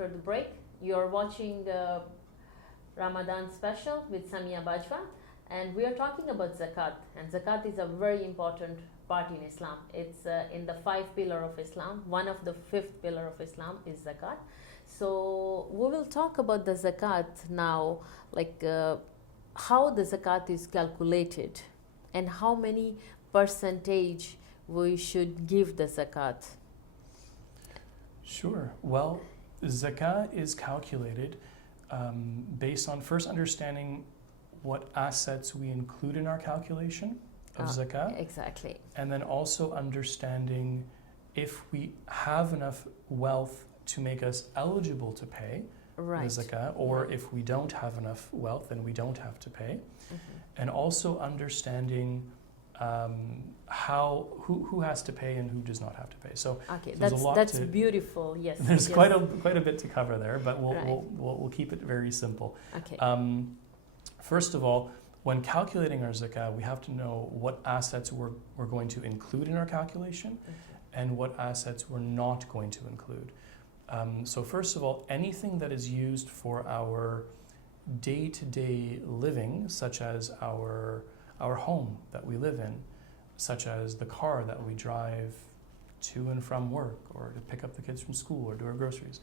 after the break. You're watching Ramadan special with Samia Bajwa, and we are talking about zakat. And zakat is a very important part in Islam. It's in the 5 pillars of Islam. One of the 5th pillar of Islam is zakat. So we will talk about the zakat now, like how the zakat is calculated and how many percentage we should give the zakat. Sure. Well, zakat is calculated based on first understanding what assets we include in our calculation of zakat. Exactly. And then also understanding if we have enough wealth to make us eligible to pay the zakat, or if we don't have enough wealth, then we don't have to pay. And also understanding who has to pay and who does not have to pay. So that's beautiful. Yes, there's quite a bit to cover there, but we'll keep it very simple. Okay. First of all, when calculating our zakat, we have to know what assets we're going to include in our calculation and what assets we're not going to include. So first of all, anything that is used for our day-to-day living, such as our home that we live in, such as the car that we drive to and from work, or to pick up the kids from school or do our groceries,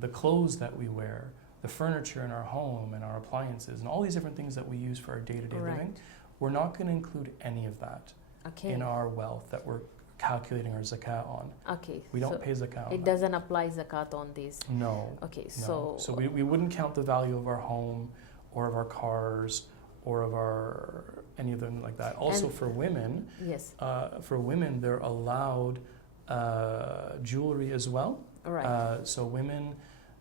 the clothes that we wear, the furniture in our home and our appliances, and all these different things that we use for our day-to-day living, we're not going to include any of that in our wealth that we're calculating our zakat on. Okay. We don't pay zakat on it doesn't apply zakat on these. No. Okay. No. So we wouldn't count the value of our home or of our cars or of our any of them like that. Also, for women, they're allowed jewelry as well. So women,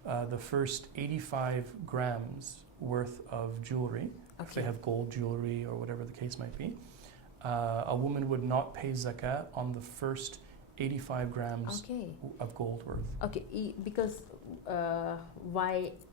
the first 85 grams worth of jewelry, if they have gold jewelry or whatever the case might be, a woman would not pay zakat on the first 85 grams of gold worth. Okay, because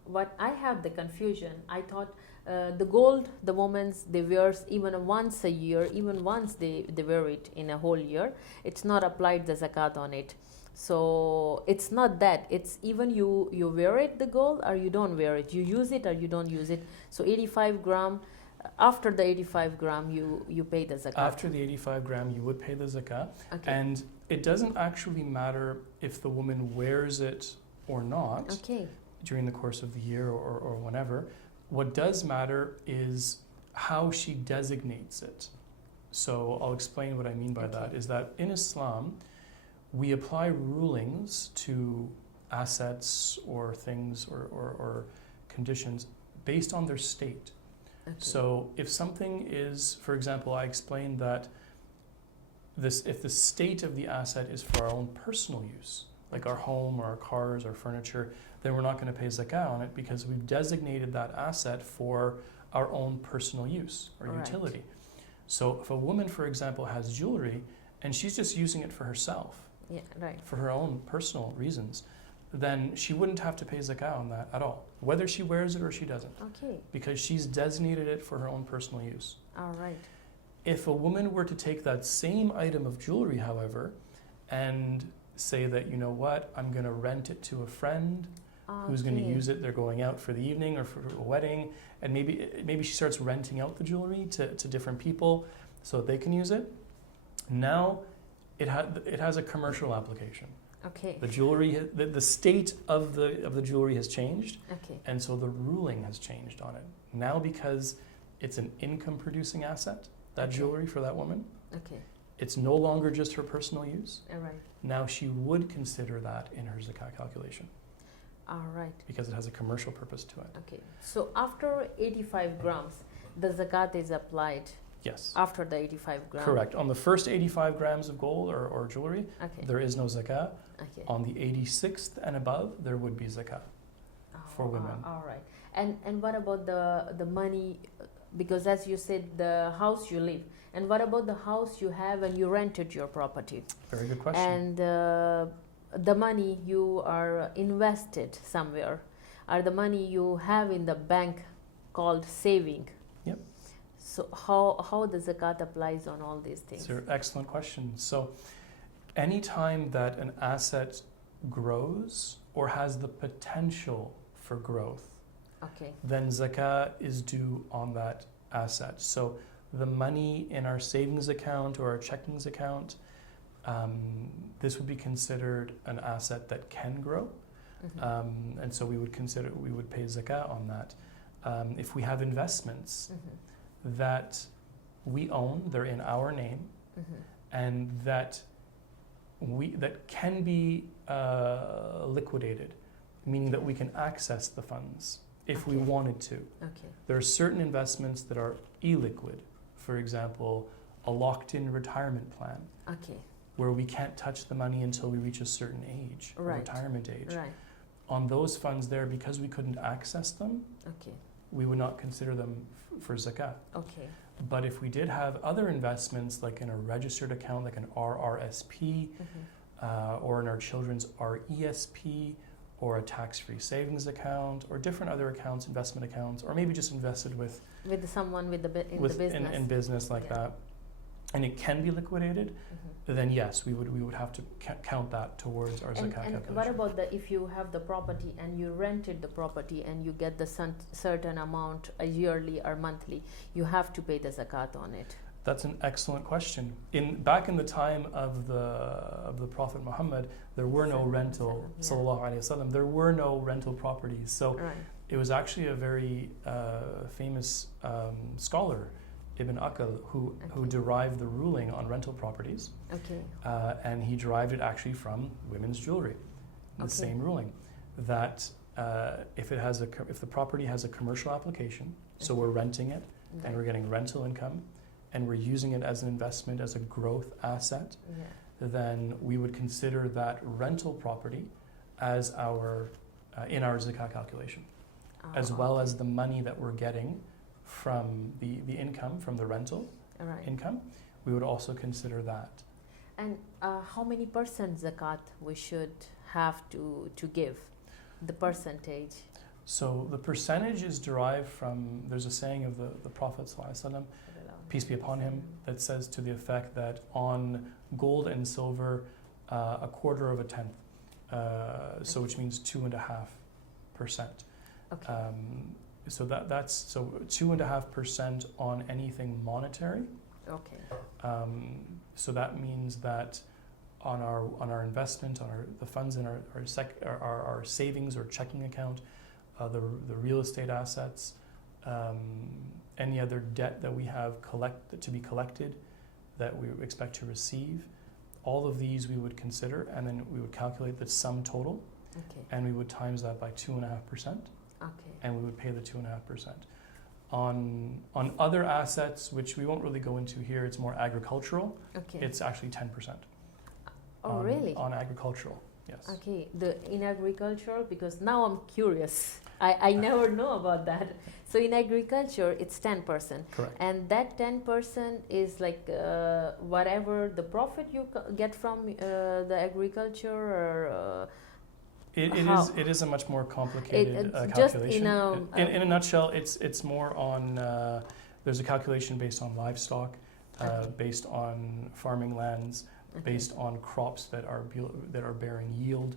what I have the confusion, I thought the gold the women they wear even once a year, even once they wear it in a whole year, it's not applied the zakat on it. So it's not that, it's even you wear it, the gold, or you don't wear it, you use it or you don't use it. So 85 gram, after the 85 gram you pay the zakat. After the 85 gram you would pay the zakat. And it doesn't actually matter if the woman wears it or not during the course of the year or whenever. What does matter is how she designates it. So I'll explain what I mean by that, is that in Islam we apply rulings to assets or things or conditions based on their state. So if something is, for example, I explained that if the state of the asset is for our own personal use, like our home or our cars or furniture, then we're not going to pay zakat on it because we've designated that asset for our own personal use or utility. So if a woman, for example, has jewelry and she's just using it for herself, for her own personal reasons, then she wouldn't have to pay zakat on that at all, whether she wears it or she doesn't, because she's designated it for her own personal use. If a woman were to take that same item of jewelry, however, and say that, you know what, I'm going to rent it to a friend who's going to use it, they're going out for the evening or for a wedding, and maybe she starts renting out the jewelry to different people so that they can use it. Now it has a commercial application. The jewelry, the state of the jewelry has changed, and so the ruling has changed on it. Now, because it's an income-producing asset, that jewelry for that woman, it's no longer just her personal use. Now she would consider that in her zakat calculation. Because it has a commercial purpose to it. So after 85 grams, the zakat is applied. Yes. After the 85 grams. Correct. On the first 85 grams of gold or jewelry, there is no zakat. On the 86th and above, there would be zakat for women. And what about the money? Because as you said, the house you live. And what about the house you have and you rented your property? Very good question. And the money you are invested somewhere, or the money you have in the bank called saving. So how the zakat applies on all these things? It's an excellent question. So anytime that an asset grows or has the potential for growth, Okay. then zakah is due on that asset. So the money in our savings account or our checkings account, this would be considered an asset that can grow. Mm-hmm. And so we would pay zakah on that. If we have investments that we own, they're in our name, and that can be liquidated, meaning that we can access the funds if we wanted to. Okay. There are certain investments that are illiquid. For example, a locked-in retirement plan, Okay. where we can't touch the money until we reach a certain age, Right. retirement age. Right. On those funds there, because we couldn't access them, Okay. we would not consider them for zakah. Okay. But if we did have other investments, like in a registered account, like an RRSP, or in our children's RESP, or a tax-free savings account, or different other accounts, investment accounts, or maybe just invested with someone in the business. In business like that, and it can be liquidated, then yes, we would have to count that towards our zakah calculation. And what about if you have the property and you rented the property and you get the certain amount yearly or monthly, you have to pay the zakat on it? That's an excellent question. Back in the time of the Prophet Muhammad, there were no rental, sallallahu alaihi wasallam. There were no rental properties. So it was actually a very famous scholar, Ibn Aqil, who derived the ruling on rental properties. Okay. And he derived it actually from women's jewelry. The same ruling, that if the property has a commercial application, so we're renting it and we're getting rental income, and we're using it as an investment, as a growth asset, then we would consider that rental property as in our zakah calculation, as well as the money that we're getting from the income, from the rental income. We would also consider that. And how many percent zakat we should have to give, the percentage? So the percentage is derived from, there's a saying of the Prophet ﷺ, peace be upon him, that says to the effect that on gold and silver, a quarter of a tenth, so which means 2.5%. Okay. So that's 2.5% on anything monetary. Okay. So that means that on our investment, on the funds in our savings or checking account, the real estate assets, any other debt that we have to be collected, that we expect to receive, all of these we would consider, and then we would calculate the sum total, and we would times that by 2.5%, and we would pay the 2.5%. On other assets, which we won't really go into here, it's more agricultural. It's actually 10%. Oh, really? On agricultural, yes. Okay, in agriculture, because now I'm curious. I never know about that. So in agriculture, it's 10%. Correct. And that 10% is like whatever the profit you get from the agriculture, or it is a much more complicated calculation. In a nutshell, it's more on, there's a calculation based on livestock, based on farming lands, based on crops that are bearing yield,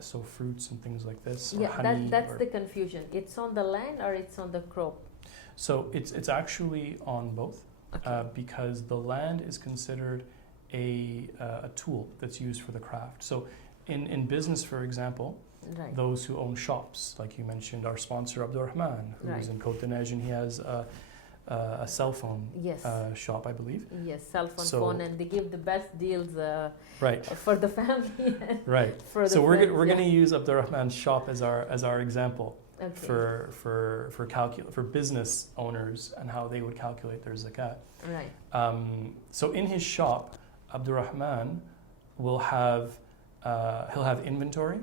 so fruits and things like this. Yeah, that's the confusion. It's on the land or it's on the crop? So it's actually on both, because the land is considered a tool that's used for the craft. So in business, for example, those who own shops, like you mentioned, our sponsor Abdurrahman, who's in Côte d'Ivoire, and he has a cell phone shop, I believe. Yes, cell phone, and they give the best deals for the family. Right. So we're going to use Abdurrahman's shop as our example for business owners and how they would calculate their zakat. Right. So in his shop, Abdurrahman will have he'll have inventory,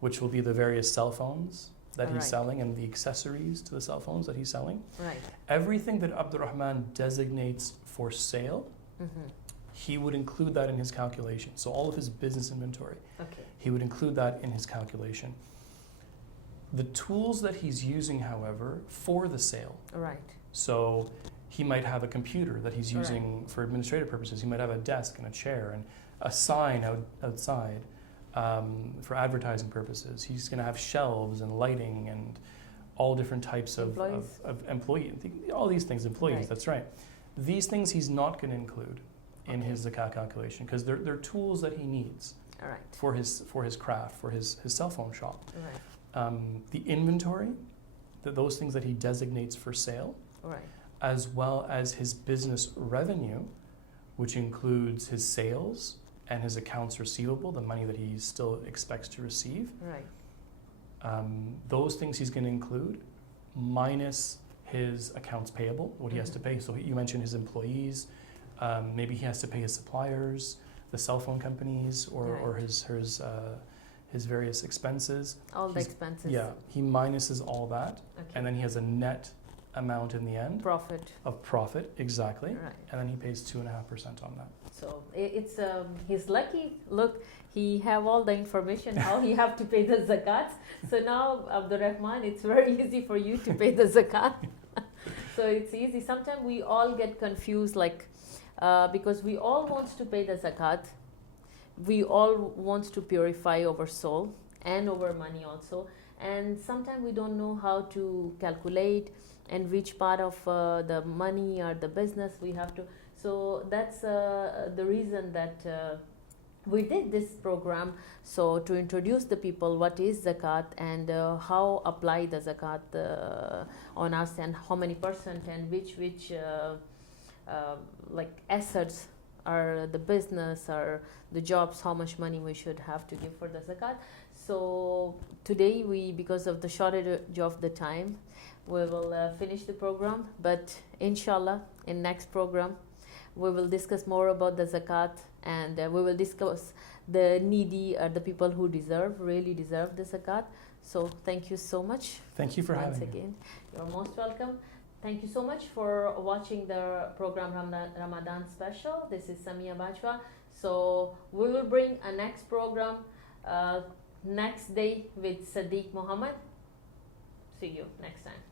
which will be the various cell phones that he's selling and the accessories to the cell phones that he's selling. Right. Everything that Abdurrahman designates for sale, he would include that in his calculation. So all of his business inventory, he would include that in his calculation. The tools that he's using, however, for the sale. So he might have a computer that he's using for administrative purposes. He might have a desk and a chair and a sign outside. for advertising purposes. He's going to have shelves and lighting and all different types of employee, all these things, employees, right. That's right. These things he's not going to include in his zakat calculation because they're tools that he needs for his craft, for his cell phone shop. Right. The inventory, those things that he designates for sale, as well as his business revenue, which includes his sales and his accounts receivable, the money that he still expects to receive. Right. Those things he's going to include, minus his accounts payable, what he has to pay. So you mentioned his employees, maybe he has to pay his suppliers, the cell phone companies, or his various expenses. All the expenses. Yeah, he minuses all that, and then he has a net amount in the end. Profit, exactly. Right. And then he pays 2.5% on that. So it's he's lucky. Look, he have all the information how he have to pay the zakats. So now, Abdurrahman, it's very easy for you to pay the zakat. So it's easy. Sometimes we all get confused, like because we all wants to pay the zakat. We all wants to purify our soul and our money also. And sometimes we don't know how to calculate and which part of the money or the business we have to. So that's the reason that we did this program. So to introduce the people what is zakat and how apply the zakat on us and how many percent and which like assets or the business or the jobs, how much money we should have to give for the zakat. So today because of the shortage of the time, we will finish the program, but inshallah in next program we will discuss more about the zakat, and we will discuss the needy or the people who really deserve the zakat. So thank you so much. Thank you for having me. Once again, you're most welcome. Thank you so much for watching the program Ramadan special. This is Samia Bajwa. So we will bring a next program next day with Sadiq Muhammad. See you next time.